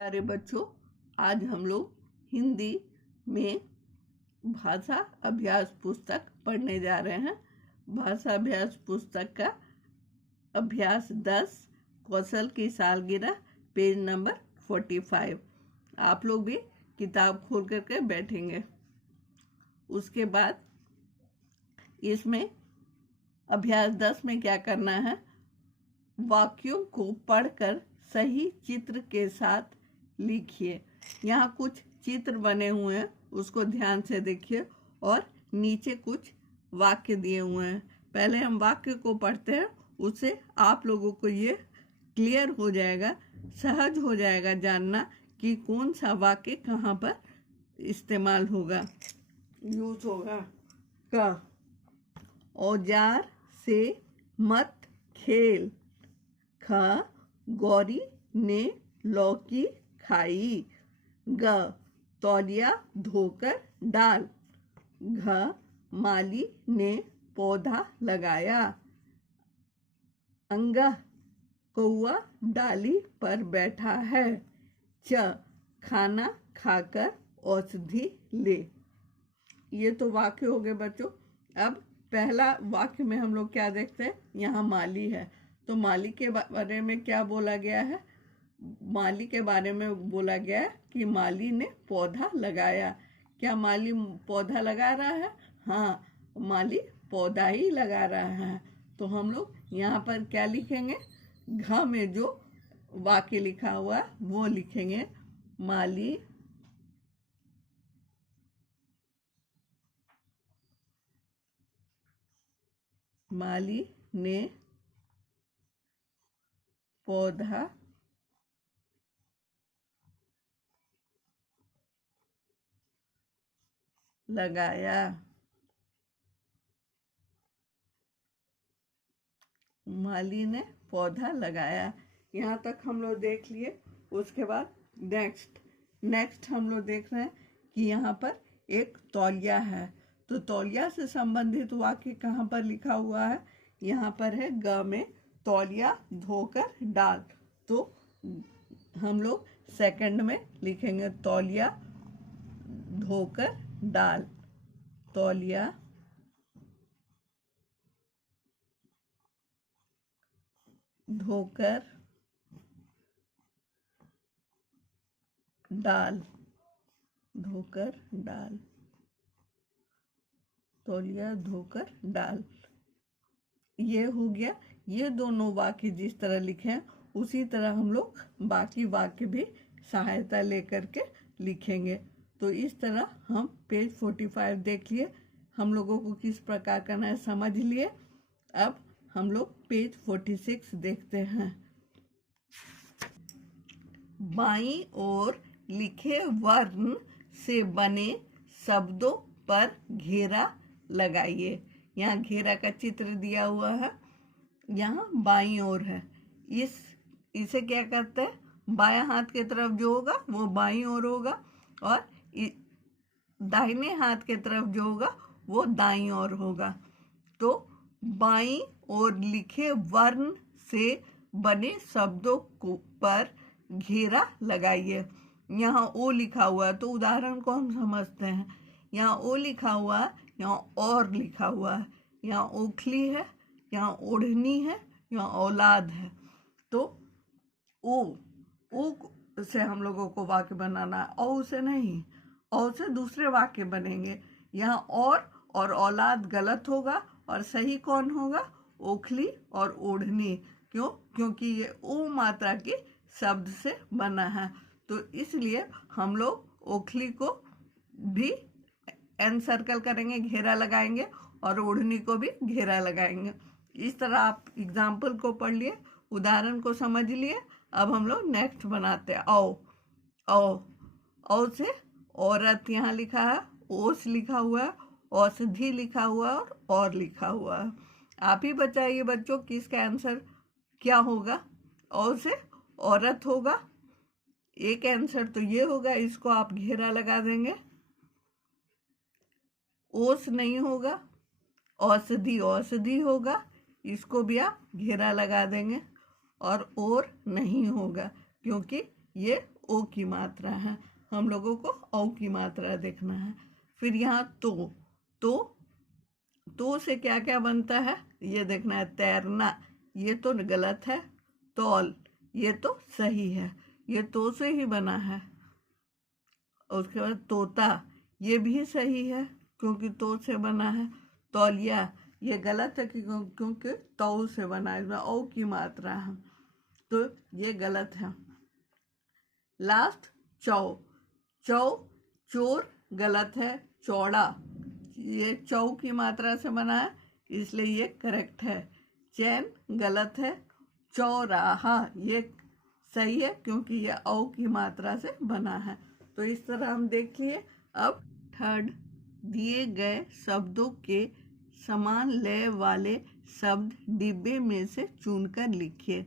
प्यारे बच्चों, आज हम लोग हिंदी में भाषा अभ्यास पुस्तक पढ़ने जा रहे हैं। भाषा अभ्यास पुस्तक का अभ्यास 10 कौशल की सालगिरह, पेज नंबर 45। आप लोग भी किताब खोल करके बैठेंगे। उसके बाद इसमें अभ्यास 10 में क्या करना है, वाक्यों को पढ़कर सही चित्र के साथ लिखिए। यहाँ कुछ चित्र बने हुए हैं, उसको ध्यान से देखिए और नीचे कुछ वाक्य दिए हुए हैं। पहले हम वाक्य को पढ़ते हैं, उससे आप लोगों को ये क्लियर हो जाएगा, सहज हो जाएगा जानना कि कौन सा वाक्य कहाँ पर इस्तेमाल होगा, यूज होगा। का औजार से मत खेल। ख गौरी ने लौकी खाई। ग तौलिया धोकर डाल। घ माली ने पौधा लगाया। अंगह कौआ डाली पर बैठा है। च खाना खाकर औषधि ले। ये तो वाक्य हो गए बच्चों। अब पहला वाक्य में हम लोग क्या देखते हैं, यहाँ माली है, तो माली के बारे में क्या बोला गया है, माली के बारे में बोला गया है कि माली ने पौधा लगाया। क्या माली पौधा लगा रहा है? हाँ, माली पौधा ही लगा रहा है। तो हम लोग यहाँ पर क्या लिखेंगे, घ में जो वाक्य लिखा हुआ है वो लिखेंगे। माली ने पौधा लगाया। माली ने पौधा लगाया। यहाँ तक हम लोग देख लिए। उसके बाद नेक्स्ट हम लोग देख रहे हैं कि यहाँ पर एक तौलिया है, तो तौलिया से संबंधित वाक्य कहाँ पर लिखा हुआ है, यहाँ पर है ग में तौलिया धोकर डाल। तो हम लोग सेकंड में लिखेंगे तौलिया धोकर डाल। तौलिया धोकर डाल। धोकर डाल। तौलिया धोकर डाल। ये हो गया। ये दोनों वाक्य जिस तरह लिखे हैं उसी तरह हम लोग बाकी वाक्य भी सहायता लेकर के लिखेंगे। तो इस तरह हम पेज 45 देख लिए, हम लोगों को किस प्रकार करना है समझ लिए। अब हम लोग पेज 46 देखते हैं। बाईं ओर लिखे वर्ण से बने शब्दों पर घेरा लगाइए। यहाँ घेरा का चित्र दिया हुआ है, यहाँ बाईं ओर है। इसे क्या करते हैं, बायां हाथ की तरफ जो होगा वो बाईं ओर होगा और दाहिने हाथ की तरफ जो होगा वो दाईं ओर होगा। तो बाईं ओर लिखे वर्ण से बने शब्दों पर घेरा लगाइए। यहाँ ओ लिखा हुआ है, तो उदाहरण को हम समझते हैं। यहाँ ओ लिखा हुआ है, यहाँ और लिखा हुआ है, यहाँ ओखली है, यहाँ ओढ़नी है, यहाँ औलाद है। तो ओ से हम लोगों को वाक्य बनाना है, औ से नहीं। औ से दूसरे वाक्य बनेंगे। यहाँ और औलाद गलत होगा और सही कौन होगा, ओखली और ओढ़नी। क्योंकि ये ओ मात्रा के शब्द से बना है, तो इसलिए हम लोग ओखली को भी एन सर्कल करेंगे, घेरा लगाएंगे, और ओढ़नी को भी घेरा लगाएंगे। इस तरह आप एग्जाम्पल को पढ़ लिए, उदाहरण को समझ लिए। अब हम लोग नेक्स्ट बनाते हैं। औ से औरत यहाँ लिखा है, ओस लिखा हुआ है, औषधि लिखा हुआ है और लिखा हुआ है। आप ही बताइए बच्चों कि इसका आंसर क्या होगा। औ से औरत होगा, एक आंसर तो ये होगा, इसको आप घेरा लगा देंगे। ओस नहीं होगा, औषधि होगा, इसको भी आप घेरा लगा देंगे। और नहीं होगा क्योंकि ये ओ की मात्रा है, हम लोगों को औ की मात्रा देखना है। फिर यहाँ तो से क्या क्या बनता है ये देखना है। तैरना, ये तो गलत है। तौल, ये तो सही है, ये तो से ही बना है। और उसके बाद तोता, ये भी सही है क्योंकि तो से बना है। तौलिया, ये गलत है क्योंकि तौ से बना है, इसमें औ की मात्रा है, तो ये गलत है। लास्ट चोर गलत है। चौड़ा, ये चौ की मात्रा से बना है इसलिए ये करेक्ट है। चैन गलत है। चौराहा, ये सही है क्योंकि ये औ की मात्रा से बना है। तो इस तरह हम देख लिए। अब थर्ड, दिए गए शब्दों के समान लय वाले शब्द डिब्बे में से चुनकर लिखिए।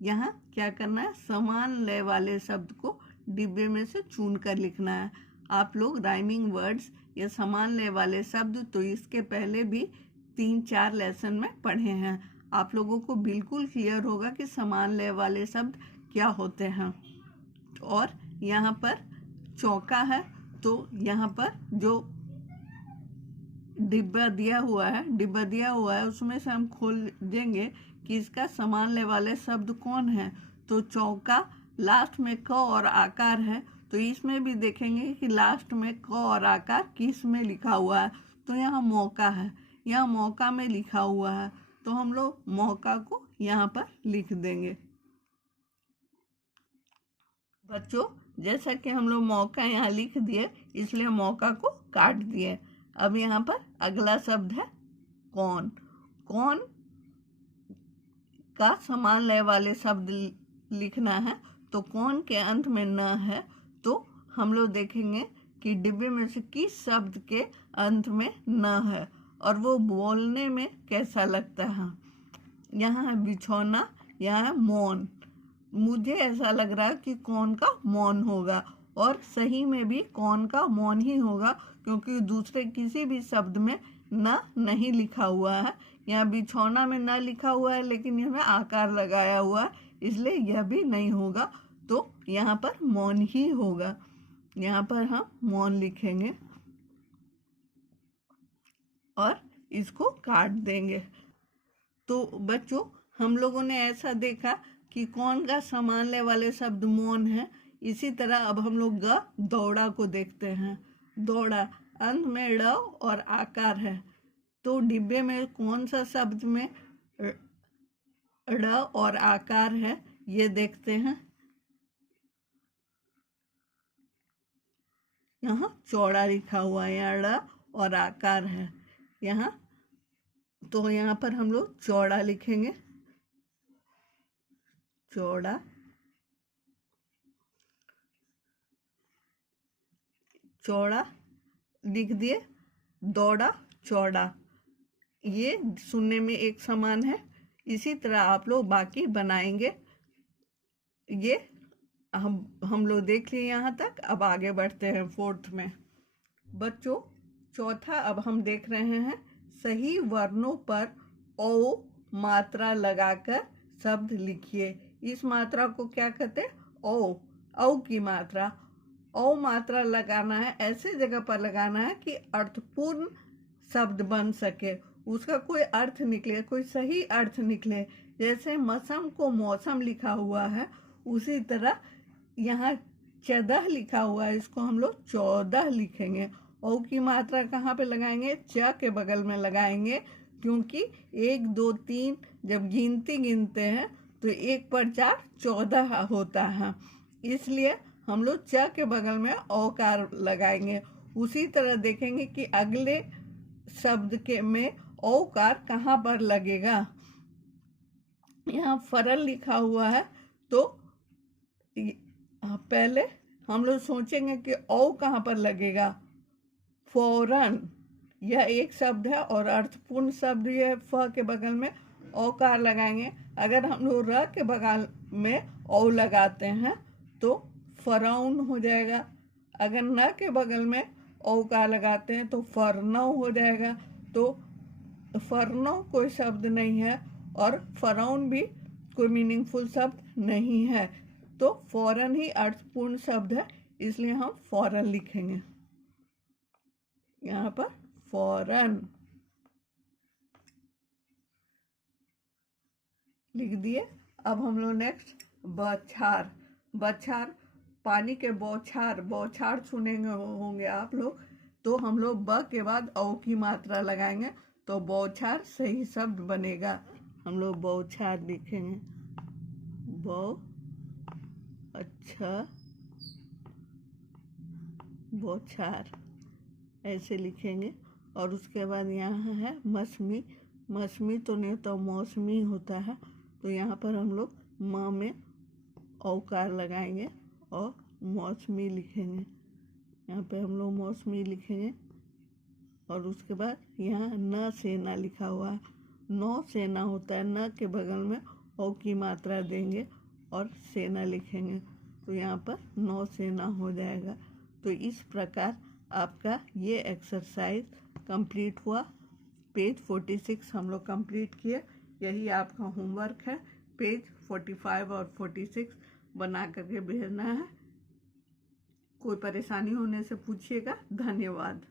यहाँ क्या करना है, समान लय वाले शब्द को डिब्बे में से चुनकर लिखना है। आप लोग राइमिंग वर्ड्स या समान लय वाले शब्द तो इसके पहले भी 3-4 लेसन में पढ़े हैं। आप लोगों को बिल्कुल क्लियर होगा कि समान लय वाले शब्द क्या होते हैं। और यहाँ पर चौका है, तो यहाँ पर जो डिब्बा दिया हुआ है उसमें से हम खोल देंगे कि इसका समान लय वाले शब्द कौन है। तो चौका, लास्ट में क और आकार है, तो इसमें भी देखेंगे कि लास्ट में क और आकार किस में लिखा हुआ है। तो यहाँ मौका है, यहाँ मौका में लिखा हुआ है, तो हम लोग मौका को यहाँ पर लिख देंगे। बच्चों, जैसा कि हम लोग मौका यहाँ लिख दिए इसलिए मौका को काट दिए। अब यहाँ पर अगला शब्द है कौन। कौन का समान लय वाले शब्द लिखना है, तो कौन के अंत में न है, तो हम लोग देखेंगे कि डिब्बे में से किस शब्द के अंत में न है और वो बोलने में कैसा लगता है। यहाँ है बिछौना, यहाँ है मौन। मुझे ऐसा लग रहा है कि कौन का मौन होगा, और सही में भी कौन का मौन ही होगा क्योंकि दूसरे किसी भी शब्द में न नहीं लिखा हुआ है। यहाँ बिछौना में न लिखा हुआ है लेकिन इसमें आकार लगाया हुआ है, इसलिए यह भी नहीं होगा, तो यहाँ पर मौन ही होगा। यहाँ पर हम मौन लिखेंगे और इसको काट देंगे। तो बच्चों, हम लोगों ने ऐसा देखा कि कौन का समान लय वाले शब्द मौन है। इसी तरह अब हम लोग दौड़ा को देखते हैं। दौड़ा, अंत में ड़ और आकार है, तो डिब्बे में कौन सा शब्द में ड़ और आकार है ये देखते हैं। यहाँ चौड़ा लिखा हुआ है, यहाँ ड़ और आकार है यहाँ, तो यहाँ पर हम लोग चौड़ा लिखेंगे। चौड़ा, चौड़ा लिख दिए। दौड़ा, चौड़ा, ये सुनने में एक समान है। इसी तरह आप लोग बाकी बनाएंगे। ये हम लोग देख लिए यहाँ तक। अब आगे बढ़ते हैं फोर्थ में। बच्चों, चौथा अब हम देख रहे हैं सही वर्णों पर ओ मात्रा लगाकर शब्द लिखिए। इस मात्रा को क्या कहते हैं, औ की मात्रा। औ मात्रा लगाना है, ऐसे जगह पर लगाना है कि अर्थपूर्ण शब्द बन सके, उसका कोई अर्थ निकले, कोई सही अर्थ निकले। जैसे मौसम को मौसम लिखा हुआ है, उसी तरह यहाँ 14 लिखा हुआ है, इसको हम लोग 14 लिखेंगे। औ की मात्रा कहाँ पे लगाएंगे, च के बगल में लगाएंगे, क्योंकि 1 2 3 जब गिनते हैं तो 1 पर 4 14 होता है, इसलिए हम लोग च के बगल में औकार लगाएंगे। उसी तरह देखेंगे कि अगले शब्द के में औकार कहाँ पर लगेगा। यहाँ फरल लिखा हुआ है, तो पहले हम लोग सोचेंगे कि औ कहाँ पर लगेगा। फौरन, यह एक शब्द है और अर्थपूर्ण शब्द यह फ के बगल में औकार लगाएंगे। अगर हम लोग र के बगल में औ लगाते हैं तो फरौन हो जाएगा। अगर न के बगल में औकार लगाते हैं तो फरनौ हो जाएगा। तो फरनौ कोई शब्द नहीं है और फरौन भी कोई मीनिंगफुल शब्द नहीं है। तो फौरन ही अर्थपूर्ण शब्द है, इसलिए हम फौरन लिखेंगे। यहाँ पर फौरन लिख दिए। अब हम लोग नेक्स्ट बौछार। बौछार, पानी के बौछार, बौछार सुनेंगे होंगे आप लोग, तो हम लोग ब के बाद औ की मात्रा लगाएंगे तो बौछार सही शब्द बनेगा। हम लोग बौछार लिखेंगे, बौ अच्छा बौछार ऐसे लिखेंगे। और उसके बाद यहाँ है मौसमी। मौसमी तो नहीं होता, मौसमी होता है, तो यहाँ पर हम लोग म में औकार लगाएंगे और मौसमी लिखेंगे। यहाँ पे हम लोग मौसमी लिखेंगे। और उसके बाद यहाँ न सेना लिखा हुआ है, नौ सेना होता है, न के बगल में औ की मात्रा देंगे और सेना लिखेंगे, तो यहाँ पर नौ सेना हो जाएगा। तो इस प्रकार आपका ये एक्सरसाइज कंप्लीट हुआ। पेज 46 हम लोग कंप्लीट किए। यही आपका होमवर्क है। पेज 45 और 46 बना करके भेजना है। कोई परेशानी होने से पूछिएगा। धन्यवाद।